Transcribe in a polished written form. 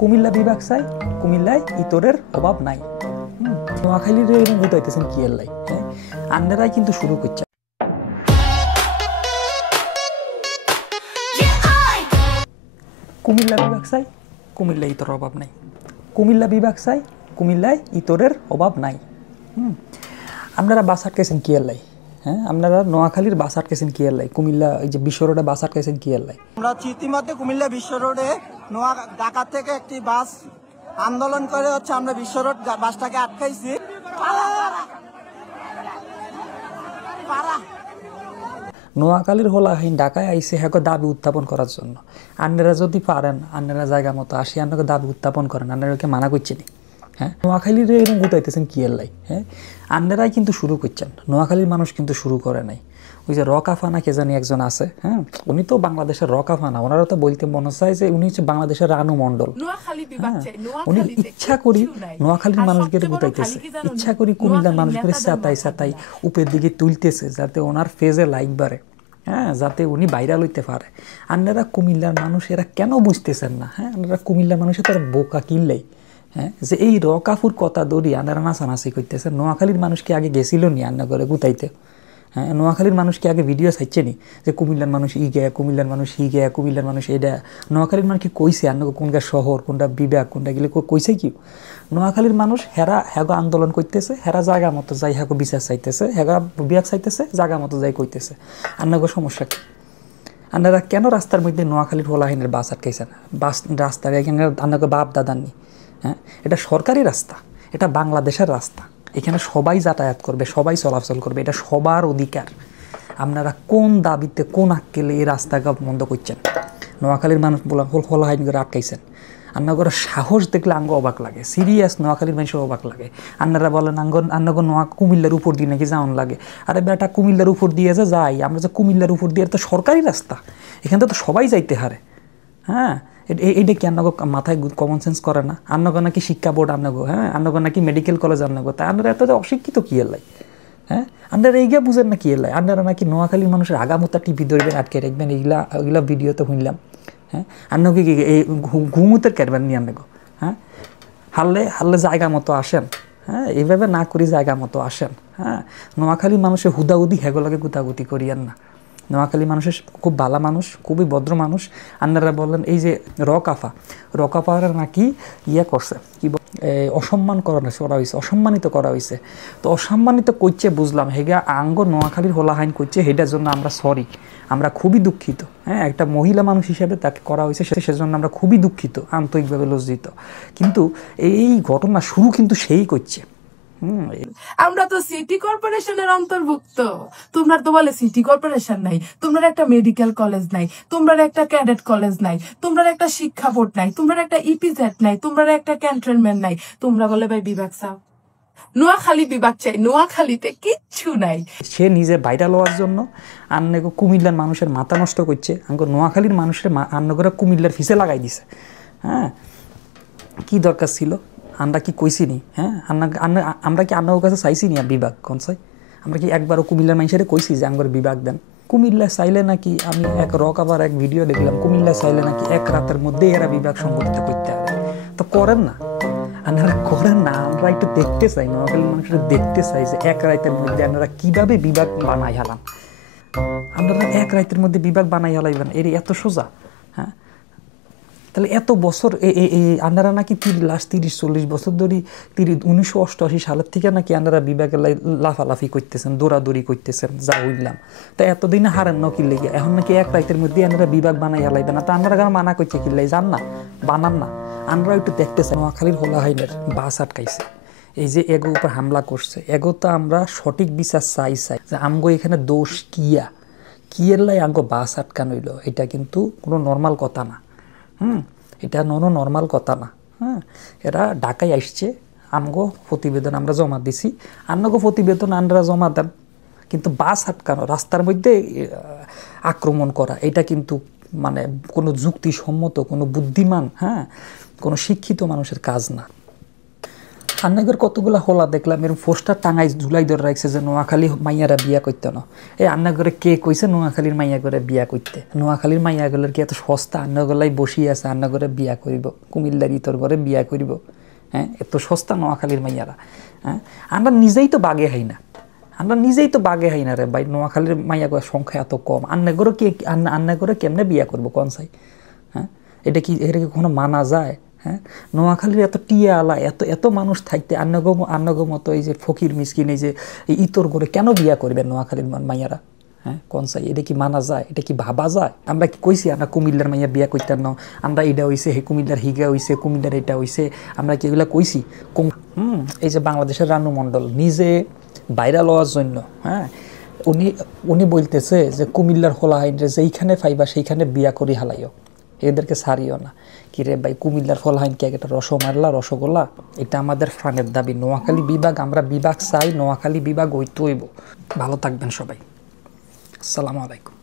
কুমিল্লা বিভাগ চাই, কুমিল্লায় ইতরের অভাব নাই। নোয়াখালীর এরকম গুতাইতেছেন কি এর লাই? হ্যাঁ, আপনারাই কিন্তু শুরু করছে। কুমিল্লা বিভাগ চাই, কুমিল্লায় ইতরের অভাব নাই। কুমিল্লা বিভাগ চাই, কুমিল্লায় ইতরের অভাব নাই। আপনারা বাস আটকেছেন কি এর লাই? হ্যাঁ, আপনারা নোয়াখালীর বাস আটকেছেন কি এর লাই? কুমিল্লা এই যে বিশ্ব রোডে বাস আটকেছেন কি এর লাই? আমরা ইতিমধ্যে কুমিল্লা বিশ্ব রোডে ঢাকা থেকে একটি বাস আন্দোলন করে আমরা বিশ্ব রোড বাসটাকে আটকাইছি। নোয়াখালীর হোলাহীন ঢাকায় আইসে হ্যাঁ দাবি উত্থাপন করার জন্য। আপনারা যদি পারেন, আপনারা জায়গা মতো আসি আপনাকে দাবি উত্থাপন করেন, আপনারাকে মানা করছেন। হ্যাঁ, নোয়াখালীর এরকম গুতাইতেছেন কি এর লাই? হ্যাঁ, আপনারাই কিন্তু শুরু করছেন, নোয়াখালীর মানুষ কিন্তু শুরু করে নাই। ওই যে রকাফানা কে জানি একজন আছে, হ্যাঁ, উনি তো বাংলাদেশের রকাফানা, ওনারা তো বলতে মনে চায় যে উনি হচ্ছে বাংলাদেশের রানু মণ্ডল। উনি ইচ্ছা করি নোয়াখালীর মানুষকে গুতাইতেছে, ইচ্ছা করি কুমিল্লার মানুষকে সাতাই সাতাই উপরের দিকে তুলতেছে যাতে ওনার ফেজে লাইক বাড়ে, হ্যাঁ, যাতে উনি ভাইরাল হইতে পারে। আপনারা কুমিল্লার মানুষ এরা কেন বুঝতেছেন না? হ্যাঁ, আপনারা কুমিল্লার মানুষের তারা বোকা কিনলেই, হ্যাঁ, যে এই রকাফুর কথা দৌড়ি আনারা নাচানাচি করতেছে। নোয়াখালীর মানুষকে আগে গেছিল নি আন্না করে গুতাইতে? হ্যাঁ, নোয়াখালীর মানুষকে আগে ভিডিও চাইছে নি যে কুমিল্লার মানুষ ই গে, কুমিল্লার মানুষ ই গে, কুমিল্লার মানুষ এটা? নোয়াখালীর মানুষ কি কইছে আন্নাকে কোনটা শহর, কোনটা বিভাগ, কোনটা গেলে কইছে কি? নোয়াখালীর মানুষ হেগো আন্দোলন করতেছে, হেরা জায়গা মতো যাই হেগো বিচার চাইতেছে, হেগা বিভাগ চাইতেছে, জায়গা মতো যাই কইতেছে। আন্নাগো সমস্যা কি? আপনারা কেন রাস্তার মধ্যে নোয়াখালীর হোলাহীনের বাস আটকাইছেন? বাস রাস্তায় এখানে আন্নাকে বাপ দাদার নি। হ্যাঁ, এটা সরকারি রাস্তা, এটা বাংলাদেশের রাস্তা, এখানে সবাই যাতায়াত করবে, সবাই চলাচল করবে, এটা সবার অধিকার। আপনারা কোন দাবিতে কোন আক্কেলে এই রাস্তাকে বন্ধ করছেন? নোয়াখালীর মানুষ বলা হোলাহীন করে আটকাইছেন। আপনার সাহস দেখলে আঙ্গ অবাক লাগে, সিরিয়াস নোয়াখালীর মানুষের অবাক লাগে। আপনারা বলেন আঙ্গ নোয়া কুমিল্লার উপর দিয়ে নাকি যাওয়ান লাগে। আরে বেটা, কুমিল্লার উপর দিয়ে যে যাই আমরা, যে কুমিল্লার উপর দিয়ে তো সরকারি রাস্তা, এখান থেকে তো সবাই যাইতে হারে। হ্যাঁ, এইটা কি আপনাকে মাথায় কমন সেন্স করে না? আপনাকে নাকি শিক্ষা বোর্ড আপনাকে, হ্যাঁ, আপনাকে নাকি মেডিকেল কলেজ আপনাকে, তাই আপনারা এত অশিক্ষিত কি এলাই? হ্যাঁ, আপনারা এইগুলা বুঝেন না কি এলাই? আপনারা নাকি নোয়াখালীর মানুষের আগামতা টিভি ধরবেন, আটকে রাখবেন, এগুলা ভিডিওতে শুনলাম। হ্যাঁ, আপনাকে কি এই ঘুমুতের কেরবেন নিয়ে আপনাকে? হ্যাঁ, হারলে জায়গা মতো আসেন। হ্যাঁ, এইভাবে না করি জায়গা মতো আসেন। হ্যাঁ, নোয়াখালীর মানুষের হুদাহুদি হেগোলাকে গুতাগুতি করিয়েন না। নোয়াখালী মানুষের খুব ভালো মানুষ, খুবই ভদ্র মানুষ। আপনারা বললেন এই যে রকাফারা নাকি করছে, কি অসম্মান করা হয়েছে, অসম্মানিত করা হয়েছে। তো অসম্মানিত করছে বুঝলাম, হেগা আঙ্গ নোয়াখালীর হোলাহাইন করছে, সেটার জন্য আমরা সরি, আমরা খুবই দুঃখিত। হ্যাঁ, একটা মহিলা মানুষ হিসেবে তাকে করা হয়েছে, সেজন্য আমরা খুবই দুঃখিত, আন্তরিকভাবে লজ্জিত। কিন্তু এই ঘটনা শুরু কিন্তু সেই করছে। আমরা তো সিটি কর্পোরেশনের অন্তর্ভুক্ত। তোমরা তো বলে সিটি কর্পোরেশন নাই, তোমরা একটা মেডিকেল কলেজ নাই, তোমরা একটা ক্যাডেট কলেজ নাই, তোমরা একটা শিক্ষা বোর্ড নাই, তোমরা একটা ইপিজেড নাই, তোমরা একটা ক্যান্টনমেন্ট নাই। তোমরা বলে ভাই বিভাগ চাও, নোয়াখালী বিভাগ চাই, নোয়াখালীতে কিচ্ছু নাই। সে নিজে ভাইরাল হওয়ার জন্য আন্নাকে কুমিল্লার মানুষের মাথা নষ্ট করছে, আঙ্গ নোয়াখালীর মানুষের আন্নাগরা কুমিল্লার ফিসে লাগাই দিছে। হ্যাঁ, কি দরকার ছিল? আমরা কি কইছি নি? হ্যাঁ, আমরা কি আপনার কাছে চাইছি নি আর বিভাগ কোন চাই? আমরা কি একবারও কুমিল্লার মানুষের কইছি যে আমার বিভাগ দেন? কুমিল্লা চাইলে নাকি, আমি আবার এক ভিডিও দেখলাম, কুমিল্লা চাইলে নাকি এক রাতের মধ্যেই এরা বিভাগ সংগঠিত করতে হবে। তো করেন না, আপনারা করেন না। আমরা একটু দেখতে চাই, নোয়াখালীর মানুষের দেখতে চাই যে এক রাতের মধ্যে আপনারা কিভাবে বিভাগ বানাই হালান। আপনারা এক রাতের মধ্যে বিভাগ বানাই হালাইবেন, এর এত সোজা? হ্যাঁ, তাহলে এত বছর আপনারা নাকি লাস্ট 30-40 বছর ধরে 1988 সালের থেকে নাকি আপনারা বিভাগের লাফালাফি করতেছেন, দৌড়াদৌড়ি করতেছেন, যা হইলাম। তা এতদিনে হারেন না কি লেগে? এখন নাকি এক রাতের মধ্যে আপনারা বিভাগ বানাই হালাইবেন না? তো আপনারা মানা করছে কি লাই? যান না, বানান না। আমরা একটু দেখতে চাই। নোয়াখালীর হোলাহীনের বাস আটকাইছে, এই যে এগো উপর হামলা করছে, এগো তো আমরা সঠিক বিচার চাই যে আমগো এখানে দোষ কিয়ের লাই আমগো বাস আটকানো হইল। এটা কিন্তু কোনো নর্মাল কথা না। এটা নর্মাল কথা না। হ্যাঁ, এরা ঢাকায় আসছে, আমগো প্রতিবেদন আমরা জমা দিছি, আন্নাগো প্রতিবেদন আন্নারা জমা দেন। কিন্তু বাস আটকানো, রাস্তার মধ্যে আক্রমণ করা, এটা কিন্তু মানে কোনো যুক্তিসম্মত, কোনো বুদ্ধিমান, হ্যাঁ, কোনো শিক্ষিত মানুষের কাজ না। আন্নাগর কতগুলা হোলা দেখলাম এরকম পোস্টার টাঙাই ঝুলাই ধরে রাখছে যে নোয়াখালী মাইয়ারা বিয়া করতে না। এই আন্নাগরে কে কইছে নোয়াখালীর মাইয়া করে বিয়া করতে? নোয়াখালীর মাইয়াগুলোর কি এত সস্তা? আন্নাগোলাই বসিয়ে আছে আন্নাগরে বিয়া করিব, কুমিল্লার ইতর ঘরে বিয়া করিব? হ্যাঁ, এত সস্তা নোয়াখালীর মাইয়ারা? হ্যাঁ, আমরা নিজেই তো বাগে হাই না, আমরা নিজেই তো বাগে হাই না রে ভাই। নোয়াখালীর মাইয়া সংখ্যা এত কম, আন্নাগরে কে আন্নাগরে কেমনে বিয়া করবো কনসাই? হ্যাঁ, এটা কি কখনো মানা যায়? হ্যাঁ, নোয়াখালীর এত টিয়া আলা এত মানুষ থাকতে আন্নগো মতো এই যে ফকির মিসকিন এই যে ইতর করে কেন বিয়া করবেন নোয়াখালীর মাইয়ারা? হ্যাঁ, কনসাই এটা কি মানা যায়? এটা কি ভাবা যায়? আমরা কি কইছি আমরা কুমিল্লার মাইয়া বিয়া করতেন না, আমরা এটা হইছে হে কুমিল্লার হিগা হইছে, কুমিল্লার এটা হইছে, আমরা কি এগুলা কইছি? এই যে বাংলাদেশের রানু মণ্ডল নিজে ভাইরাল হওয়ার জন্য, হ্যাঁ, উনি বলতেছে যে কুমিল্লার হোলা হাইন যেইখানে পাইবা সেইখানে বিয়া করি হালাইও, এদেরকে ছাড়িও না। কিরে ভাই, কুমিল্লার ফলহাইন কে একটা রসগোল্লা? এটা আমাদের প্রাণের দাবি। নোয়াখালী বিভাগ, আমরা বিভাগ চাই, নোয়াখালী বিভাগ হইতে হইব। ভালো থাকবেন সবাই, আসসালামু আলাইকুম।